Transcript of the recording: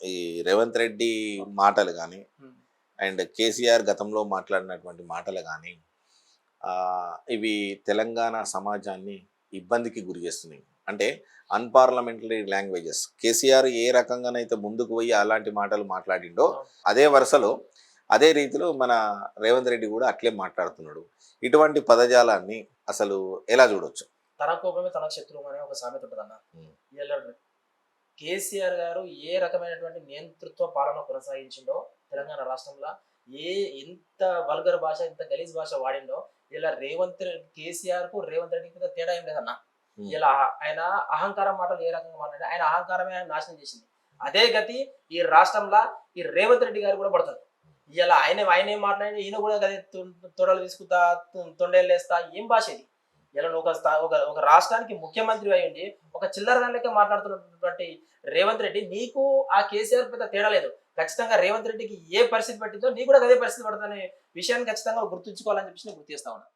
ఈ రేవంత్ రెడ్డి మాటలు కానీ హ్మ్. అండ్ కేసీఆర్ గతంలో మాట్లాడినటువంటి మాటలు కానీ ఇవి తెలంగాణ సమాజాన్ని ఇబ్బందికి గురి చేస్తున్నాయి. అంటే అన్‌పార్లమెంటరీ లాంగ్వేజెస్. కేసీఆర్ ఏ రకంగానైతే ముందుకు పోయి అలాంటి మాటలు మాట్లాడిండో, అవును. అదే వరుసలో, అదే రీతిలో మన రేవంత్ రెడ్డి కూడా అట్లే మాట్లాడుతున్నాడు. ఇటువంటి పదజాలాన్ని అసలు ఎలా చూడొచ్చు? తన కోపమే తనకు శత్రువు అనే ఒక సామెత ఉంటదన్న. హ్మ్. ఇయాల కేసీఆర్ గారు ఏ రకమైనటువంటి నియంతృత్వ పాలన కొనసాగించిండో తెలంగాణ రాష్ట్రంలో, ఏ ఎంత వల్గర్ భాష, ఎంత గలీజ్ భాష వాడిండో, ఇలా కేసీఆర్‌కు రేవంత్ రెడ్డికి పెద్ద తేడా ఏం లేదన్న. హ్మ్. ఇలా ఆయన అహంకారం మాటలు ఏ రకంగా మాట్లాడినా, ఆయన అహంకారమే ఆయన నాశనం చేసింది. అదే గతి ఈ రాష్ట్రంలో ఈ రేవంత్ రెడ్డి గారికి కూడా పడుతది. ఇయాల ఆయనేం మాట్లాడినా ఈయన కూడా గదే తొడలు విసుకుతా, తొండేలేస్తా ఏం భాష ఇది? ఇలా నువ్వు ఒక రాష్ట్రానికి ముఖ్యమంత్రి అయ్యుండి, ఒక చిల్లరగాని లెక్క మాట్లాడుతున్నటువంటి రేవంత్ రెడ్డి, నీకు ఆ కేసీఆర్ పెద్ద తేడా లేదు. ఖచ్చితంగా రేవంత్ రెడ్డికి ఏ పరిస్థితి పట్టిందో నీకు కూడా అదే పరిస్థితి పడుతుందనే విషయాన్ని ఖచ్చితంగా గుర్తుంచుకోవాలని చెప్పేసి నేను గుర్తు చేస్తా ఉన్నా.